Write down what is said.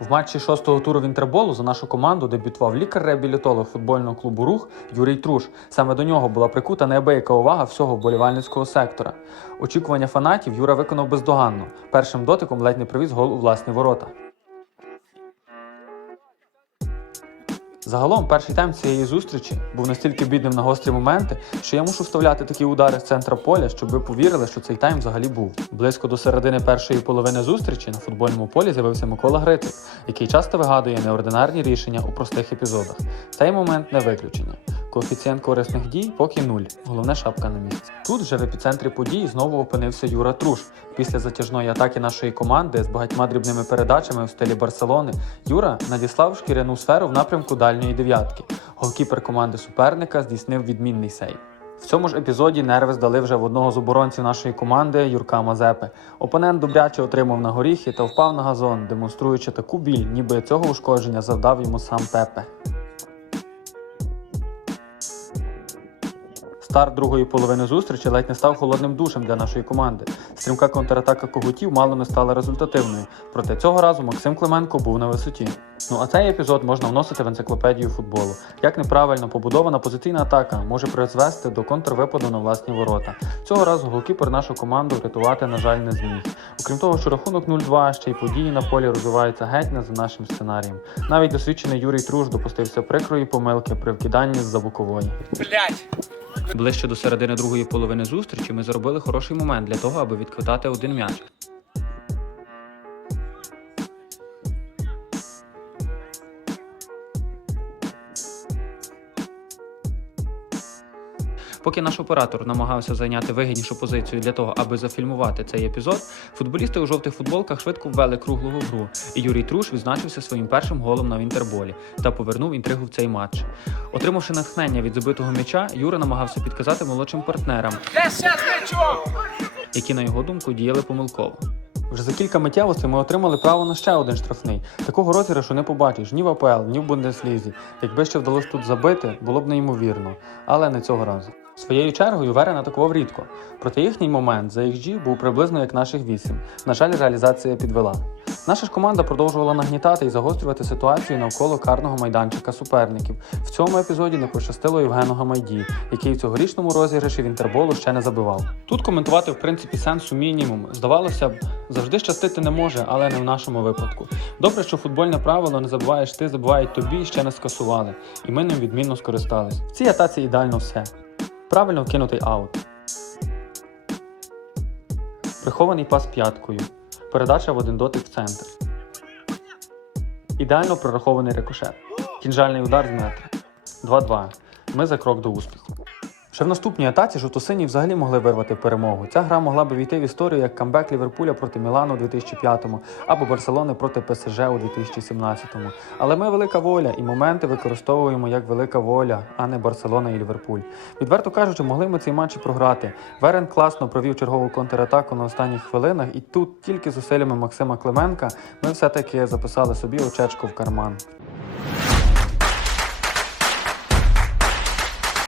В матчі шостого туру Вінтерболу за нашу команду дебютував лікар-реабілітолог футбольного клубу Рух Юрій Труш. Саме до нього була прикута неабияка увага всього вболівальницького сектора. Очікування фанатів Юра виконав бездоганно. Першим дотиком ледь не привіз гол у власні ворота. Загалом, перший тайм цієї зустрічі був настільки бідним на гострі моменти, що я мушу вставляти такі удари з центра поля, щоб ви повірили, що цей тайм взагалі був. Близько до середини першої половини зустрічі на футбольному полі з'явився Микола Гритик, який часто вигадує неординарні рішення у простих епізодах. Цей момент не виключення. Коефіцієнт корисних дій поки нуль. Головне шапка на місці. Тут вже в епіцентрі подій знову опинився Юра Труш. Після затяжної атаки нашої команди з багатьма дрібними передачами в стилі Барселони Юра надіслав шкіряну сферу в напрямку дальньої дев'ятки. Голкіпер команди суперника здійснив відмінний сейв. В цьому ж епізоді нерви здали вже в одного з оборонців нашої команди Юрка Мазепи. Опонент добряче отримав на горіхи та впав на газон, демонструючи таку біль, ніби цього ушкодження завдав йому сам Пепе. Старт другої половини зустрічі ледь не став холодним душем для нашої команди. Стрімка контратака когутів мало не стала результативною. Проте цього разу Максим Клименко був на висоті. Ну а цей епізод можна вносити в енциклопедію футболу. Як неправильно побудована позиційна атака може призвести до контрвипаду на власні ворота. Цього разу голкіпер нашу команду врятувати, на жаль, не зміг. Окрім того, що рахунок 0-2, ще й події на полі розвиваються геть не за нашим сценарієм. Навіть досвідчений Юрій Труш допустився прикрої помилки при вкиданні з-за бокової. Блять! Ближче до середини другої половини зустрічі ми зробили хороший момент для того, аби відквитати один м'яч. Поки наш оператор намагався зайняти вигіднішу позицію для того, аби зафільмувати цей епізод, футболісти у жовтих футболках швидко ввели круглу гру, і Юрій Труш відзначився своїм першим голом на Вінтерболі та повернув інтригу в цей матч. Отримавши натхнення від забитого м'яча, Юра намагався підказати молодшим партнерам, які, на його думку, діяли помилково. Вже за кілька миттєвостей ми отримали право на ще один штрафний. Такого розіграшу не побачиш ні в АПЛ, ні в Бундеслізі. Якби ще вдалося тут забити, було б неймовірно, але не цього разу. Своєю чергою Верен атакував рідко, проте їхній момент за XG був приблизно як наших 8. На жаль, реалізація підвела. Наша ж команда продовжувала нагнітати і загострювати ситуацію навколо карного майданчика суперників. В цьому епізоді не пощастило Євгену Гамайді, який в цьогорічному розіграші в інтерболу ще не забивав. Тут коментувати в принципі сенсу мінімум. Здавалося б, завжди щастити не може, але не в нашому випадку. Добре, що футбольне правило не забуваєш ти, забувають тобі ще не скасували, і ми ним відмінно скористались. В цій атаці ідеально все. Правильно вкинутий аут. Прихований пас п'яткою. Передача в один дотик в центр. Ідеально прорахований рикошет. Кінжальний удар з метра. 2-2. Ми за крок до успіху. Ще в наступній атаці жовтосині взагалі могли вирвати перемогу. Ця гра могла би війти в історію як камбек Ліверпуля проти Мілану у 2005-му або Барселони проти ПСЖ у 2017-му. Але ми велика воля і моменти використовуємо як велика воля, а не Барселона і Ліверпуль. Відверто кажучи, могли ми цей матч програти. Верен класно провів чергову контратаку на останніх хвилинах, і тут тільки зусиллями Максима Клименка ми все-таки записали собі очечку в карман.